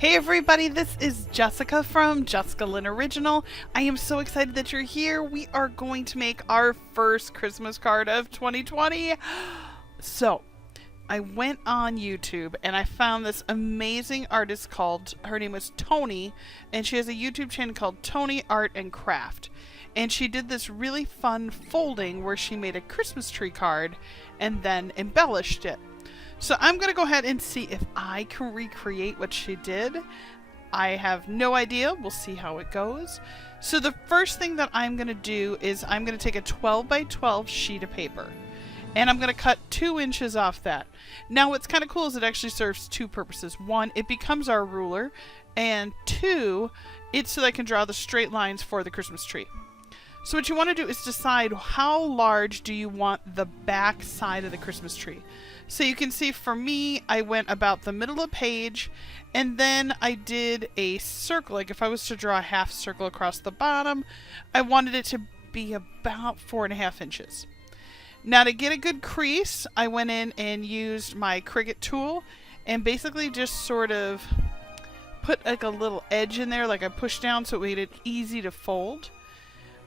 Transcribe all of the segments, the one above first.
Hey everybody, this is Jessica from Jessica Lynn Original. I am so excited that you're here. We are going to make our first Christmas card of 2020. So, I went on YouTube and I found this amazing artist called, her name is Tony, and she has a YouTube channel called Tony Art and Craft. And she did this really fun folding where she made a Christmas tree card and then embellished it. So I'm going to go ahead and see if I can recreate what she did. I have no idea. We'll see how it goes. So the first thing that I'm going to do is I'm going to take a 12 by 12 sheet of paper. And I'm going to cut 2 inches off that. Now what's kind of cool is it actually serves 2 purposes. 1, it becomes our ruler. And 2, it's so that I can draw the straight lines for the Christmas tree. So what you want to do is decide how large do you want the back side of the Christmas tree. So you can see for me, I went about the middle of the page, and then I did a circle. Like if I was to draw a half circle across the bottom, I wanted it to be about 4.5 inches. Now to get a good crease, I went in and used my Cricut tool and basically just sort of put like a little edge in there, like I pushed down so it made it easy to fold.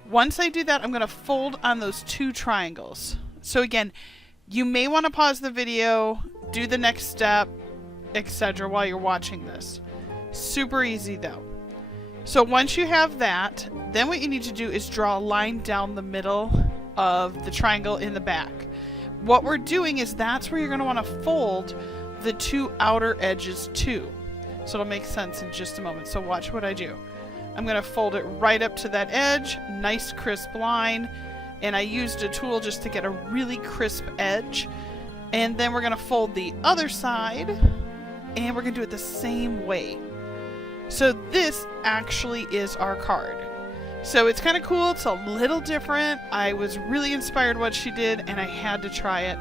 Once I do that, I'm going to fold on those 2 triangles. So again, you may want to pause the video, do the next step, etc. while you're watching this. Super easy though. So once you have that, then what you need to do is draw a line down the middle of the triangle in the back. What we're doing is that's where you're going to want to fold the 2 outer edges too. So it'll make sense in just a moment. So watch what I do. I'm going to fold it right up to that edge, nice crisp line, and I used a tool just to get a really crisp edge. And then we're going to fold the other side, and we're going to do it the same way. So this actually is our card. So it's kind of cool, it's a little different. I was really inspired what she did, and I had to try it.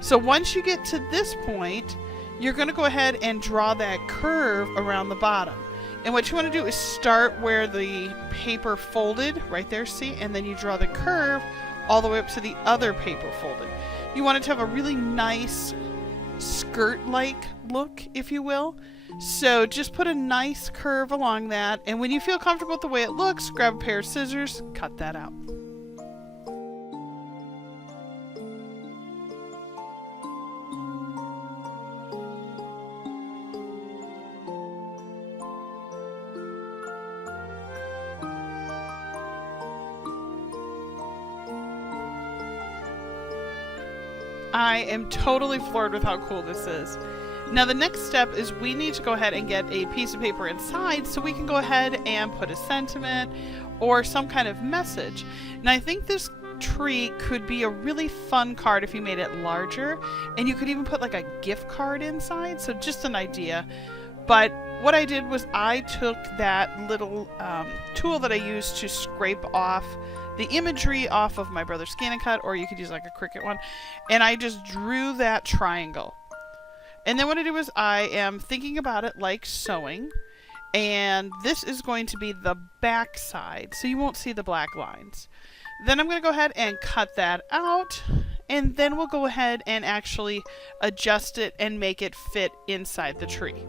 So once you get to this point, you're going to go ahead and draw that curve around the bottom. And what you want to do is start where the paper folded, right there, see? And then you draw the curve all the way up to the other paper folded. You want it to have a really nice skirt-like look, if you will. So just put a nice curve along that. And when you feel comfortable with the way it looks, grab a pair of scissors, cut that out. I am totally floored with how cool this is. Now the next step is we need to go ahead and get a piece of paper inside so we can go ahead and put a sentiment or some kind of message. And I think this tree could be a really fun card if you made it larger, and you could even put like a gift card inside, so just an idea. But what I did was I took that little tool that I used to scrape off the imagery off of my brother's Scan and Cut, or you could use like a Cricut one, and I just drew that triangle. And then what I do is I am thinking about it like sewing, and this is going to be the back side, so you won't see the black lines. Then I'm going to go ahead and cut that out, and then we'll go ahead and actually adjust it and make it fit inside the tree.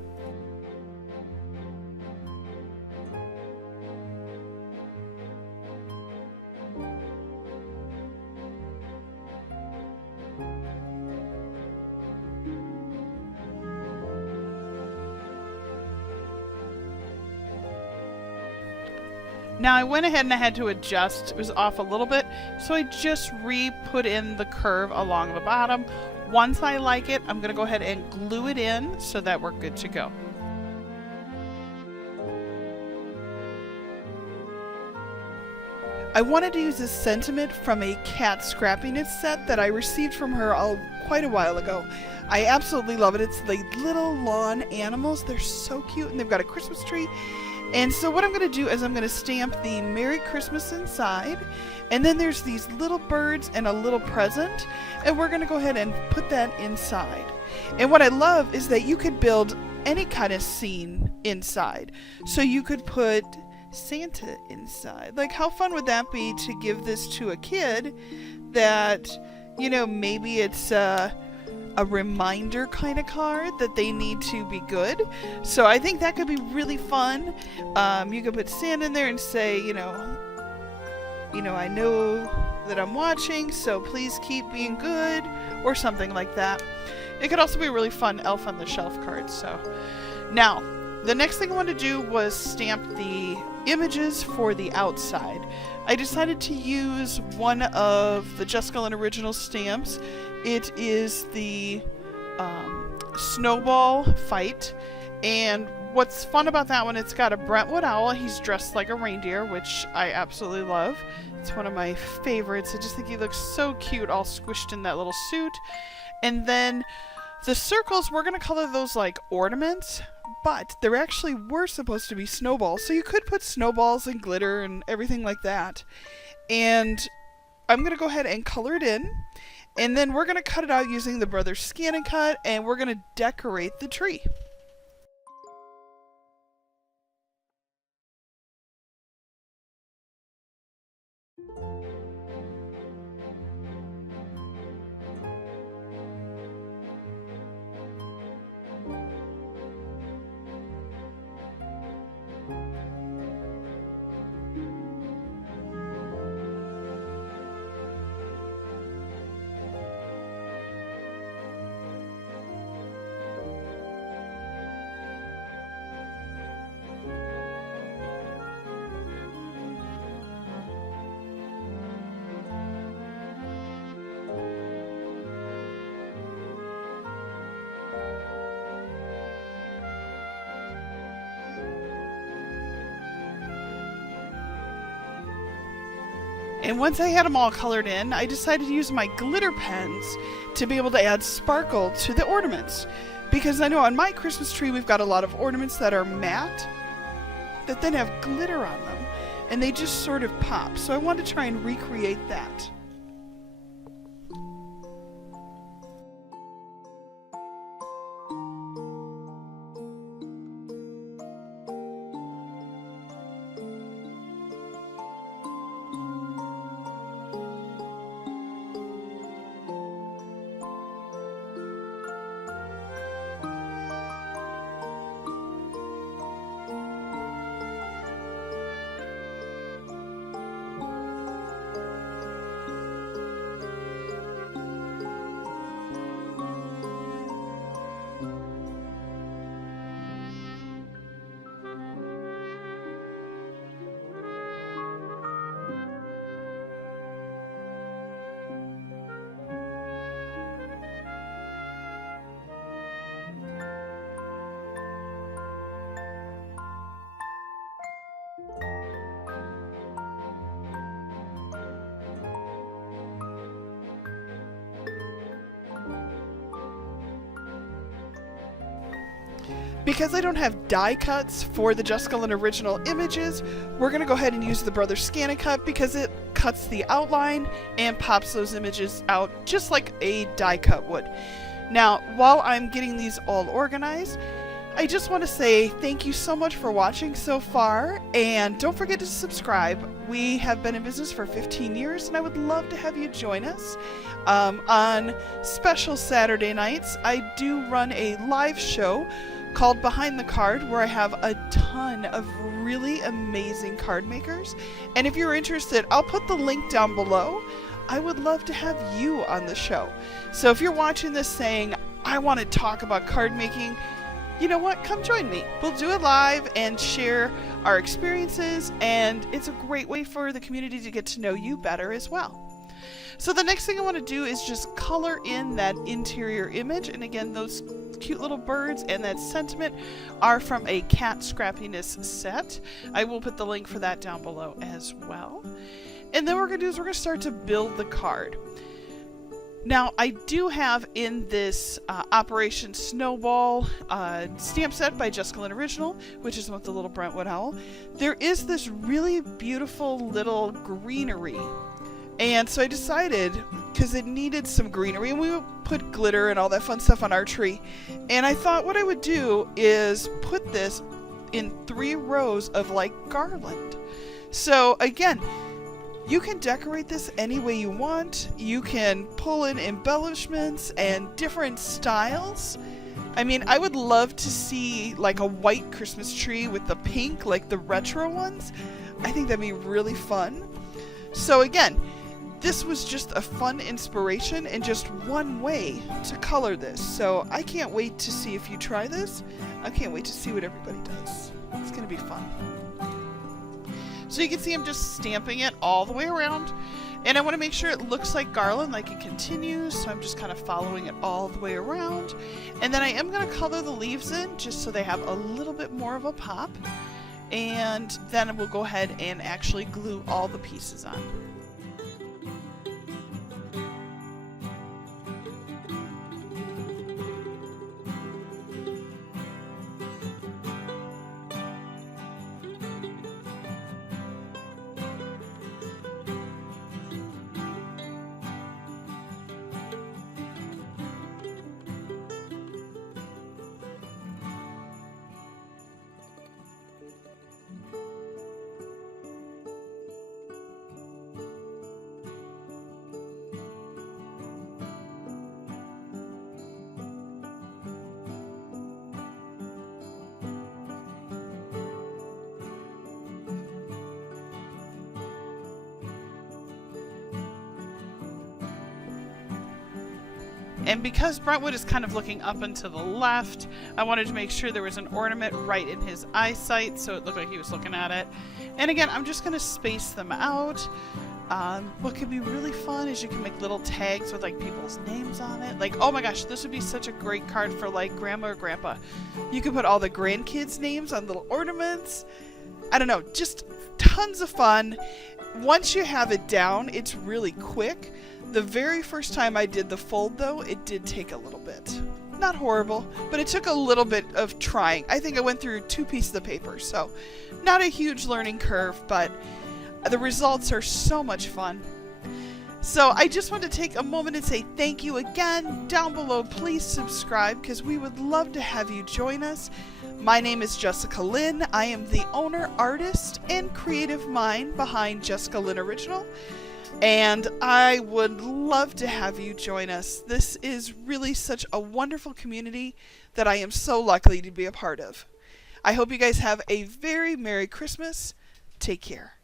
Now I went ahead and I had to adjust, it was off a little bit, so I just re-put in the curve along the bottom. Once I like it, I'm going to go ahead and glue it in so that we're good to go. I wanted to use this sentiment from a cat scrappiness set that I received from her quite a while ago. I absolutely love it. It's the little lawn animals. They're so cute, and they've got a Christmas tree. And so what I'm going to do is I'm going to stamp the Merry Christmas inside, and then there's these little birds and a little present, and we're going to go ahead and put that inside. And what I love is that you could build any kind of scene inside. So you could put Santa inside. Like, how fun would that be to give this to a kid that, you know, maybe it's a reminder kind of card that they need to be good. So I think that could be really fun. You could put Santa in there and say, you know, I know that I'm watching, so please keep being good, or something like that. It could also be a really fun Elf on the Shelf card. So now, the next thing I wanted to do was stamp the images for the outside. I decided to use one of the Jessica Lynn Original stamps. It is the Snowball Fight, and what's fun about that one, it's got a Brentwood owl. He's dressed like a reindeer, which I absolutely love. It's one of my favorites. I just think he looks so cute, all squished in that little suit. And then the circles, we're going to color those like ornaments, but there actually were supposed to be snowballs. So you could put snowballs and glitter and everything like that. And I'm going to go ahead and color it in. And then we're going to cut it out using the Brothers Scan and Cut, and we're going to decorate the tree. And once I had them all colored in, I decided to use my glitter pens to be able to add sparkle to the ornaments. Because I know on my Christmas tree we've got a lot of ornaments that are matte that then have glitter on them, and they just sort of pop. So I wanted to try and recreate that. Because I don't have die cuts for the Jessica Lynn Original images, we're going to go ahead and use the Brothers Scan and Cut because it cuts the outline and pops those images out just like a die cut would. Now, while I'm getting these all organized, I just want to say thank you so much for watching so far, and don't forget to subscribe. We have been in business for 15 years, and I would love to have you join us. On special Saturday nights, I do run a live show called Behind the Card, where I have a ton of really amazing card makers. And if you're interested, I'll put the link down below. I would love to have you on the show. So if you're watching this saying, I want to talk about card making, you know what? Come join me. We'll do it live and share our experiences, and it's a great way for the community to get to know you better as well. So the next thing I want to do is just color in that interior image. And again, those cute little birds and that sentiment are from a cat scrappiness set. I will put the link for that down below as well. And then what we're going to do is we're going to start to build the card. Now, I do have in this Operation Snowball stamp set by Jessica Lynn Original, which is with the little Brentwood owl. There is this really beautiful little greenery. And so I decided, because it needed some greenery, and we would put glitter and all that fun stuff on our tree. And I thought what I would do is put this in 3 rows of like garland. So again, You can decorate this any way you want. You can pull in embellishments and different styles. I mean, I would love to see like a white Christmas tree with the pink, like the retro ones. I think that'd be really fun. So again, this was just a fun inspiration and just one way to color this. So I can't wait to see if you try this. I can't wait to see what everybody does. It's going to be fun. So you can see I'm just stamping it all the way around. And I want to make sure it looks like garland, like it continues. So I'm just kind of following it all the way around. And then I am going to color the leaves in just so they have a little bit more of a pop. And then we'll go ahead and actually glue all the pieces on. And because Brentwood is kind of looking up and to the left, I wanted to make sure there was an ornament right in his eyesight so it looked like he was looking at it. And again, I'm just going to space them out. What could be really fun is you can make little tags with like people's names on it. Like, oh my gosh, this would be such a great card for like grandma or grandpa. You could put all the grandkids' names on little ornaments. I don't know, just tons of fun. Once you have it down, it's really quick. The very first time I did the fold, though, it did take a little bit. Not horrible, but it took a little bit of trying. I think I went through 2 pieces of paper, so not a huge learning curve, but the results are so much fun. So I just want to take a moment and say thank you again. Down below, please subscribe because we would love to have you join us. My name is Jessica Lynn. I am the owner, artist, and creative mind behind Jessica Lynn Original. And I would love to have you join us. This is really such a wonderful community that I am so lucky to be a part of. I hope you guys have a very Merry Christmas. Take care.